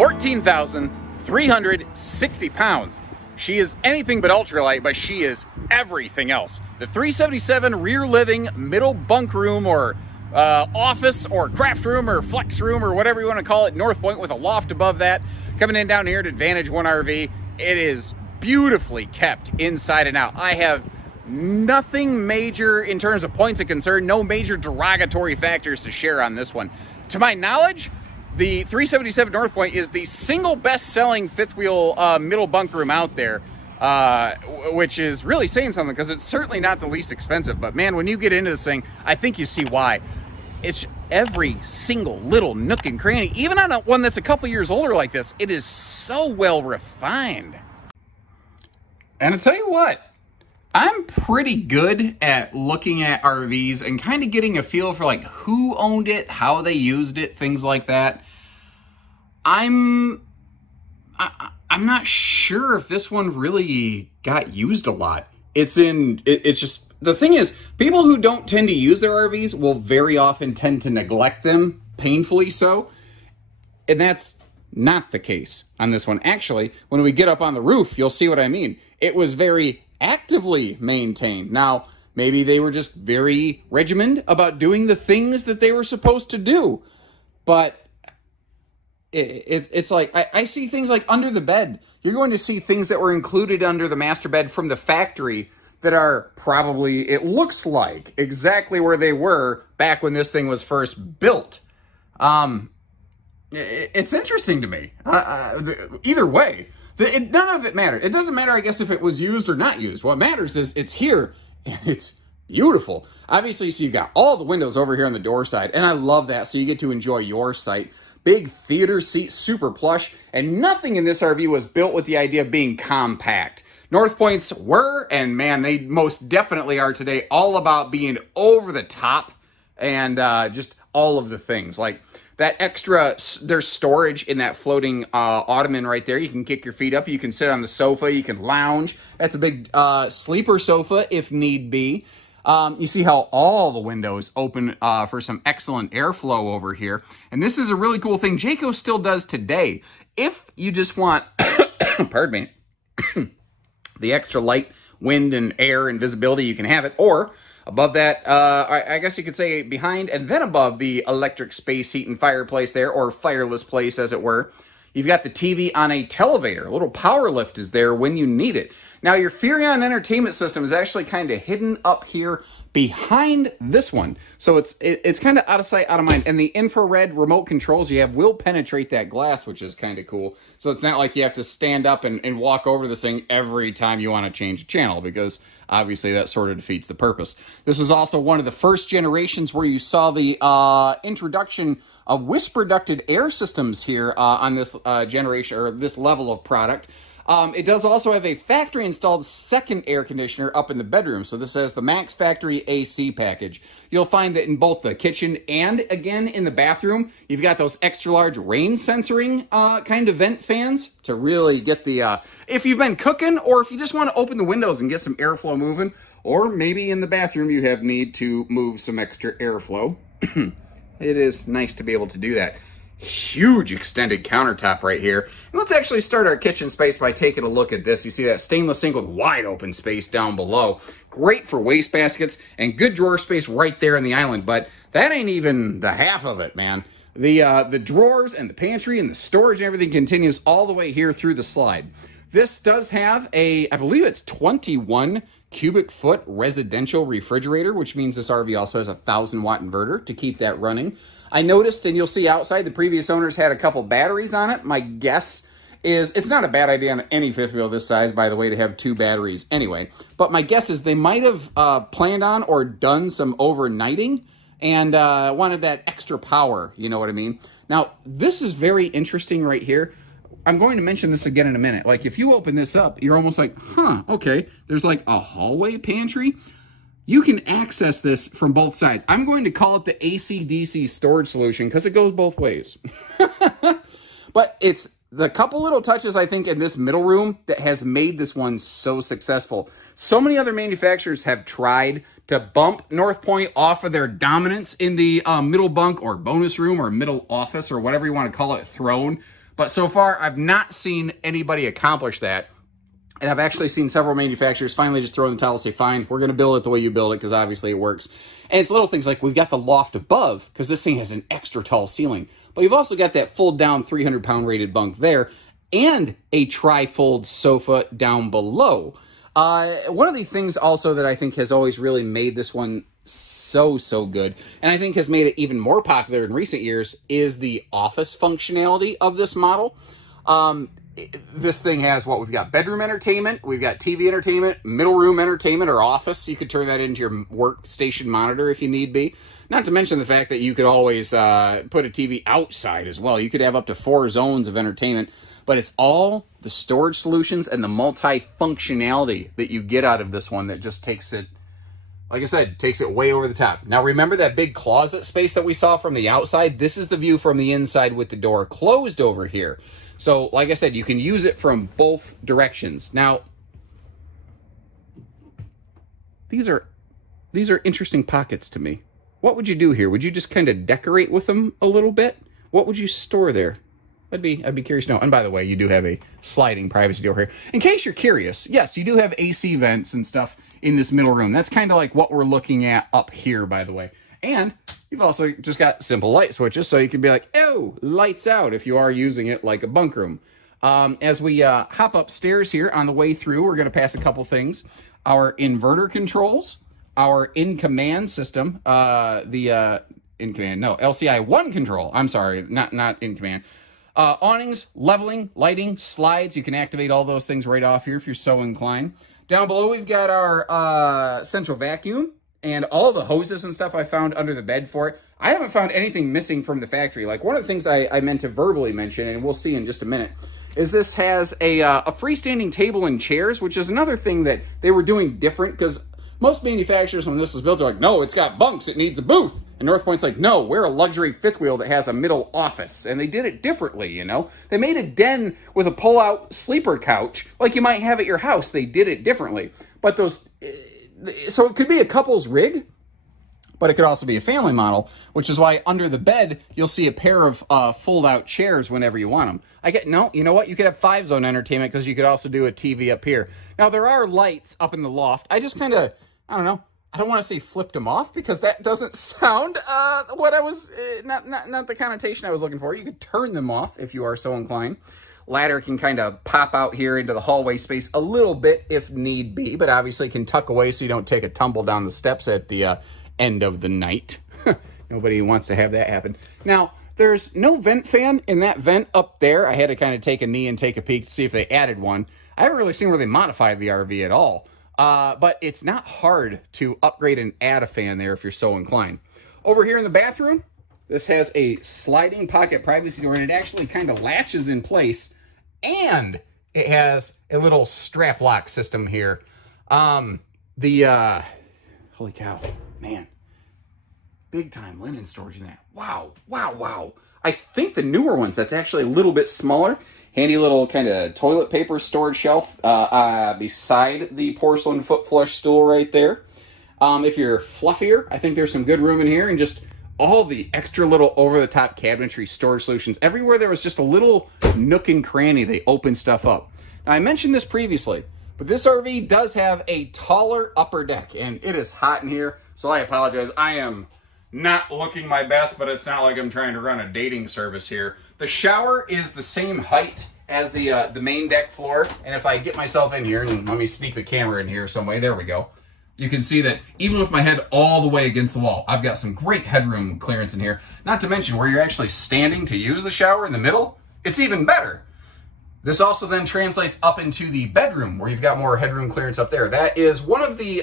14,360 pounds. She is anything but ultralight, but she is everything else. The 377 rear living middle bunk room or office or craft room or flex room or whatever you want to call it, North Point with a loft above that. Coming in down here to Advantage One RV, it is beautifully kept inside and out. I have nothing major in terms of points of concern, no major derogatory factors to share on this one. To my knowledge, the 377 North Point is the single best-selling fifth wheel middle bunk room out there, which is really saying something because it's certainly not the least expensive. But man, when you get into this thing, I think you see why. It's every single little nook and cranny, even on one that's a couple years older like this, it is so well refined. And I tell you what, I'm pretty good at looking at RVs and kind of getting a feel for like who owned it, how they used it, things like that. I'm not sure if this one really got used a lot. It's just, the thing is, people who don't tend to use their RVs will very often tend to neglect them, painfully so. And that's not the case on this one. Actually, when we get up on the roof, you'll see what I mean. It was very actively maintained. Now, maybe they were just very regimented about doing the things that they were supposed to do. But it's like, I see things like under the bed. You're going to see things that were included under the master bed from the factory that are probably, it looks like, exactly where they were back when this thing was first built. It's interesting to me. Either way, none of it matters. It doesn't matter, I guess, if it was used or not used. What matters is it's here, and it's beautiful. Obviously, so you've got all the windows over here on the door side, and I love that, so you get to enjoy your sight. Big theater seat, super plush, and nothing in this RV was built with the idea of being compact. North Points were, and man, they most definitely are today, all about being over the top and just all of the things. Like that extra, there's storage in that floating ottoman right there. You can kick your feet up. You can sit on the sofa. You can lounge. That's a big sleeper sofa if need be. You see how all the windows open for some excellent airflow over here. And this is a really cool thing Jayco still does today. If you just want, pardon me, the extra light, wind, and air and visibility, you can have it. Or above that, I guess you could say behind and then above the electric space heat and fireplace there, or fireless place as it were, you've got the TV on a televator. A little power lift is there when you need it. Now, your Furrion entertainment system is actually kind of hidden up here behind this one. So it's kind of out of sight, out of mind. And the infrared remote controls you have will penetrate that glass, which is kind of cool. So it's not like you have to stand up and walk over this thing every time you want to change a channel, because obviously that sort of defeats the purpose. This is also one of the first generations where you saw the introduction of whisper ducted air systems here on this generation, or this level of product. It does also have a factory installed second air conditioner up in the bedroom. So this has the Max Factory AC package. You'll find that in both the kitchen and again in the bathroom, you've got those extra large rain censoring kind of vent fans to really get the, if you've been cooking or if you just want to open the windows and get some airflow moving, or maybe in the bathroom you have need to move some extra airflow. It is nice to be able to do that. Huge extended countertop right here. And let's actually start our kitchen space by taking a look at this. You see that stainless sink with wide open space down below. Great for wastebaskets and good drawer space right there in the island. But that ain't even the half of it, man. The drawers and the pantry and the storage and everything continues all the way here through the slide. This does have a, I believe it's 21 cubic foot residential refrigerator, which means this RV also has a 1,000-watt inverter to keep that running. I noticed, and you'll see outside, the previous owners had a couple batteries on it. My guess is, it's not a bad idea on any fifth wheel this size, by the way, to have 2 batteries anyway. But my guess is they might have planned on or done some overnighting and wanted that extra power, you know what I mean? Now, this is very interesting right here. I'm going to mention this again in a minute. Like, if you open this up, you're almost like, huh, okay. There's like a hallway pantry. You can access this from both sides. I'm going to call it the AC/DC storage solution because it goes both ways. But it's the couple little touches, I think, in this middle room that has made this one so successful. So many other manufacturers have tried to bump North Point off of their dominance in the middle bunk or bonus room or middle office or whatever you want to call it, throne. But so far, I've not seen anybody accomplish that. And I've actually seen several manufacturers finally just throw in the towel and say, fine, we're going to build it the way you build it, because obviously it works. And it's little things like we've got the loft above, because this thing has an extra tall ceiling. But you've also got that fold-down 300-pound rated bunk there, and a tri-fold sofa down below. One of the things also that I think has always really made this one so good, and I think has made it even more popular in recent years, is the office functionality of this model. This thing has what we've got: bedroom entertainment, we've got TV entertainment, middle room entertainment or office. You could turn that into your workstation monitor if you need be. Not to mention the fact that you could always put a TV outside as well. You could have up to 4 zones of entertainment, but it's all the storage solutions and the multi-functionality that you get out of this one that just takes it, like I said, takes it way over the top. Now remember that big closet space that we saw from the outside? This is the view from the inside with the door closed over here. So, like I said, you can use it from both directions. Now, these are interesting pockets to me. What would you do here? Would you just kind of decorate with them a little bit? What would you store there? I'd be curious to know. And by the way, you do have a sliding privacy door here. In case you're curious, yes, you do have AC vents and stuff in this middle room. That's kind of like what we're looking at up here, by the way. And you've also just got simple light switches, so you can be like, oh, lights out, if you are using it like a bunk room. As we hop upstairs here on the way through, we're going to pass a couple things. Our inverter controls, our in-command system, LCI 1 control. I'm sorry, not in-command. Awnings, leveling, lighting, slides. You can activate all those things right off here if you're so inclined. Down below, we've got our central vacuum. And all the hoses and stuff I found under the bed for it. I haven't found anything missing from the factory. Like, one of the things I meant to verbally mention, and we'll see in just a minute, is this has a freestanding table and chairs, which is another thing that they were doing different, because most manufacturers, when this was built, are like, no, it's got bunks, it needs a booth. And North Point's like, no, we're a luxury fifth wheel that has a middle office. And they did it differently, you know? They made a den with a pull-out sleeper couch, like you might have at your house. They did it differently. But those... So it could be a couple's rig, but it could also be a family model, which is why under the bed, you'll see a pair of fold-out chairs whenever you want them. You know what? You could have 5-zone entertainment, because you could also do a TV up here. Now, there are lights up in the loft. I just kind of, I don't know. I don't want to say flipped them off, because that doesn't sound what I was, not the connotation I was looking for. You could turn them off if you are so inclined. Ladder can kind of pop out here into the hallway space a little bit if need be, but obviously can tuck away so you don't take a tumble down the steps at the end of the night. Nobody wants to have that happen. Now, there's no vent fan in that vent up there. I had to kind of take a knee and take a peek to see if they added one. I haven't really seen where they modified the RV at all, but it's not hard to upgrade and add a fan there if you're so inclined. Over here in the bathroom, this has a sliding pocket privacy door, and it actually kind of latches in place. And it has a little strap lock system here. Holy cow, man. Big time linen storage in that. Wow, wow, wow. I think the newer ones, that's actually a little bit smaller. Handy little kind of toilet paper storage shelf beside the porcelain foot flush stool right there. If you're fluffier, I think there's some good room in here, and just all the extra little over-the-top cabinetry storage solutions. Everywhere there was just a little nook and cranny, they opened stuff up. Now, I mentioned this previously, but this RV does have a taller upper deck, and it is hot in here, so I apologize. I am not looking my best, but it's not like I'm trying to run a dating service here. The shower is the same height as the main deck floor, and if I get myself in here, and let me sneak the camera in here some way, there we go. You can see that even with my head all the way against the wall, I've got some great headroom clearance in here. Not to mention where you're actually standing to use the shower in the middle, it's even better. This also then translates up into the bedroom where you've got more headroom clearance up there. That is one of the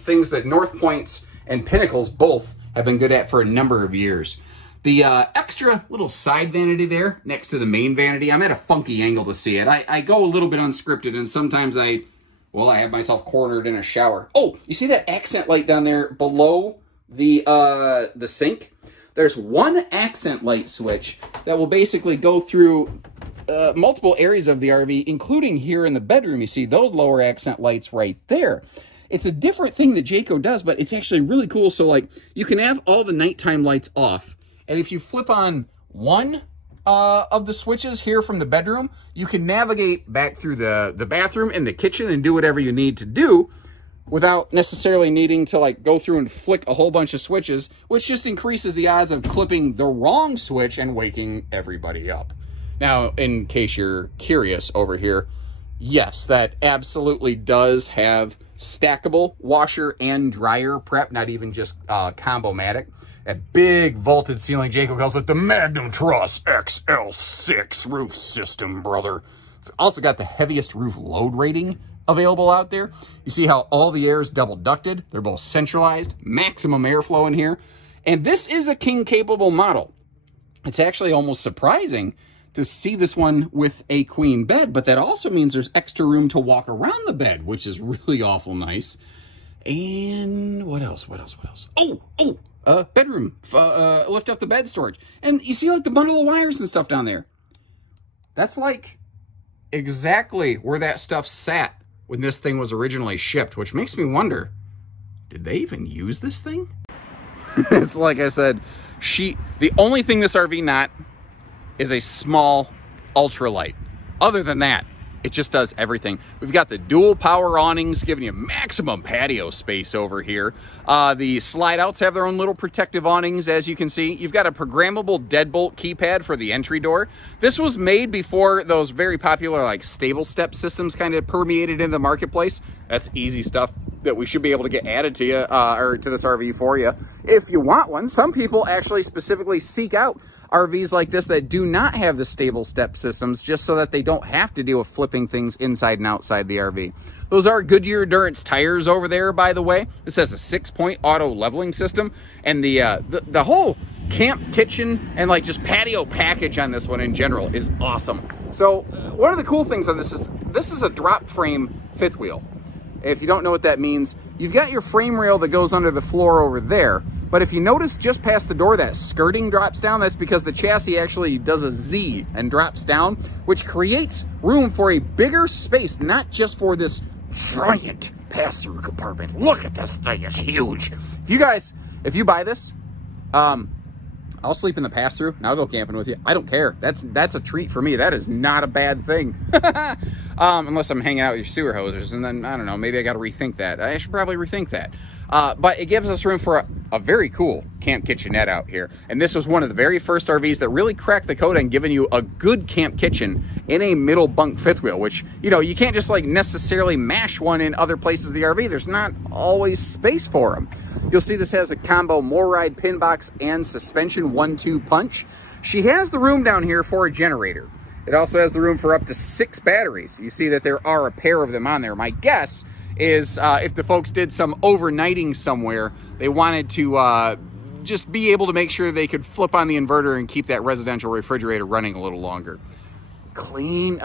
things that North Points and Pinnacles both have been good at for a number of years. The extra little side vanity there next to the main vanity, I'm at a funky angle to see it. I go a little bit unscripted, and sometimes I have myself cornered in a shower. Oh, you see that accent light down there below the sink? There's one accent light switch that will basically go through multiple areas of the RV, including here in the bedroom. You see those lower accent lights right there. It's a different thing that Jayco does, but it's actually really cool. So, like, you can have all the nighttime lights off, and if you flip on one of the switches here from the bedroom, you can navigate back through the bathroom and the kitchen and do whatever you need to do without necessarily needing to like go through and flick a whole bunch of switches, which just increases the odds of clipping the wrong switch and waking everybody up. Now, in case you're curious over here, yes, that absolutely does have stackable washer and dryer prep, not even just combo-matic. That big vaulted ceiling, Jayco calls it the Magnum Truss XL6 roof system, brother. It's also got the heaviest roof load rating available out there. You see how all the air is double ducted. They're both centralized, maximum airflow in here. And this is a king capable model. It's actually almost surprising to see this one with a queen bed, but that also means there's extra room to walk around the bed, which is really awful nice. And what else? Bedroom, lift up the bed storage. And you see like the bundle of wires and stuff down there. That's like exactly where that stuff sat when this thing was originally shipped, which makes me wonder, did they even use this thing? It's like I said, the only thing this RV not is a small ultralight. Other than that, it just does everything. We've got the dual power awnings giving you maximum patio space over here. The slide outs have their own little protective awnings, as you can see. You've got a programmable deadbolt keypad for the entry door. This was made before those very popular like stable step systems kind of permeated in the marketplace. That's easy stuff that we should be able to get added to you or to this RV for you if you want one. Some people actually specifically seek out RVs like this that do not have the stable step systems just so that they don't have to deal with flipping things inside and outside the RV. Those are Goodyear Endurance tires over there, by the way. This has a 6-point auto leveling system, and the whole camp kitchen and like just patio package on this one in general is awesome. So one of the cool things on this is a drop frame fifth wheel. If you don't know what that means, you've got your frame rail that goes under the floor over there. But if you notice just past the door, that skirting drops down. That's because the chassis actually does a Z and drops down, which creates room for a bigger space, not just for this giant pass-through compartment. Look at this thing, it's huge. If you buy this, I'll sleep in the pass-through and I'll go camping with you. I don't care. That's a treat for me. That is not a bad thing. Unless I'm hanging out with your sewer hosers, and then, I don't know, maybe I got to rethink that. I should probably rethink that. But it gives us room for a very cool camp kitchenette out here. And this was one of the very first RVs that really cracked the code on giving you a good camp kitchen in a middle bunk fifth wheel, which, you know, you can't just like necessarily mash one in other places of the RV. There's not always space for them. You'll see this has a combo MORryde pin box and suspension 1-2 punch. She has the room down here for a generator. It also has the room for up to 6 batteries. You see that there are a pair of them on there. My guess is if the folks did some overnighting somewhere, they wanted to just be able to make sure they could flip on the inverter and keep that residential refrigerator running a little longer. Clean.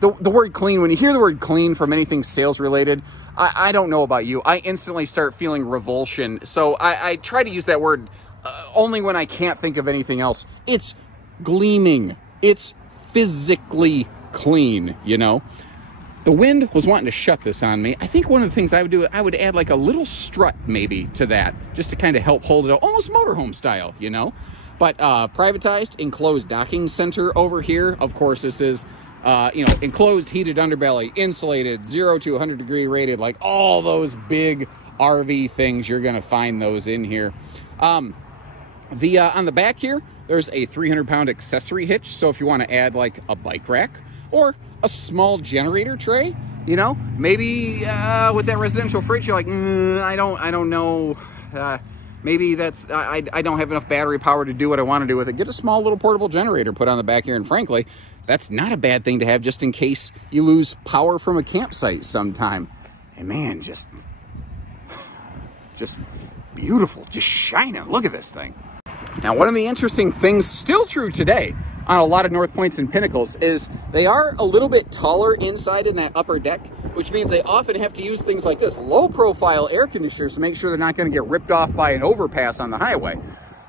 The word clean, when you hear the word clean from anything sales related, I don't know about you. I instantly start feeling revulsion. So I try to use that word only when I can't think of anything else. It's gleaming. It's physically clean, you know? The wind was wanting to shut this on me. I think one of the things I would do, I would add like a little strut maybe to that, just to kind of help hold it up, almost motorhome style, you know? But privatized enclosed docking center over here. Of course, this is, you know, enclosed heated underbelly, insulated, 0 to 100 degree rated, like all those big RV things. You're gonna find those in here. On the back here, there's a 300-pound accessory hitch. So if you want to add like a bike rack or a small generator tray, you know, maybe with that residential fridge, you're like, I don't know. Maybe that's, I don't have enough battery power to do what I want to do with it. Get a small little portable generator put on the back here. And frankly, that's not a bad thing to have just in case you lose power from a campsite sometime. And man, just beautiful, just shining. Look at this thing. Now, one of the interesting things still true today on a lot of North Points and Pinnacles is they are a little bit taller inside in that upper deck, which means they often have to use things like this, low profile air conditioners, to make sure they're not going to get ripped off by an overpass on the highway.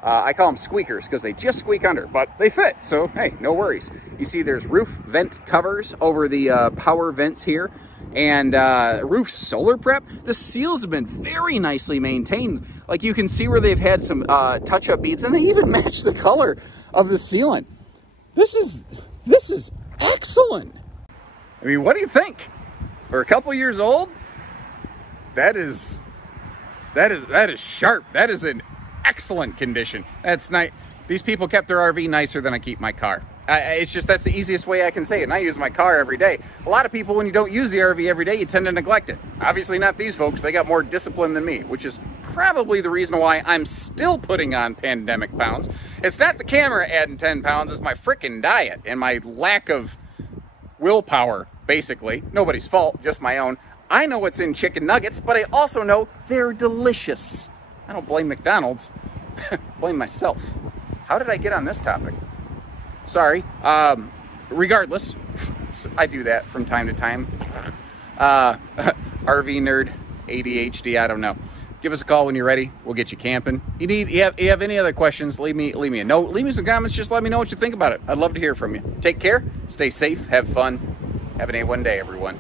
I call them squeakers because they just squeak under, but they fit, so hey, no worries. You see there's roof vent covers over the power vents here, and roof solar prep. The seals have been very nicely maintained. Like you can see where they've had some touch-up beads, and they even match the color of the sealant. This is excellent. I mean, what do you think? For a couple years old, that is sharp. That is in excellent condition. That's nice. These people kept their RV nicer than I keep my car. It's just, that's the easiest way I can say it. And I use my car every day. A lot of people, when you don't use the RV every day, you tend to neglect it. Obviously not these folks. They got more discipline than me, which is probably the reason why I'm still putting on pandemic pounds. It's not the camera adding 10 pounds, it's my frickin' diet and my lack of willpower, basically. Nobody's fault, just my own. I know what's in chicken nuggets, but I also know they're delicious. I don't blame McDonald's, blame myself. How did I get on this topic? Sorry. Regardless, I do that from time to time. RV nerd, ADHD, I don't know. Give us a call when you're ready. We'll get you camping. You have any other questions, leave me a note. Leave me some comments. Just let me know what you think about it. I'd love to hear from you. Take care. Stay safe. Have fun. Have an A1 day, everyone.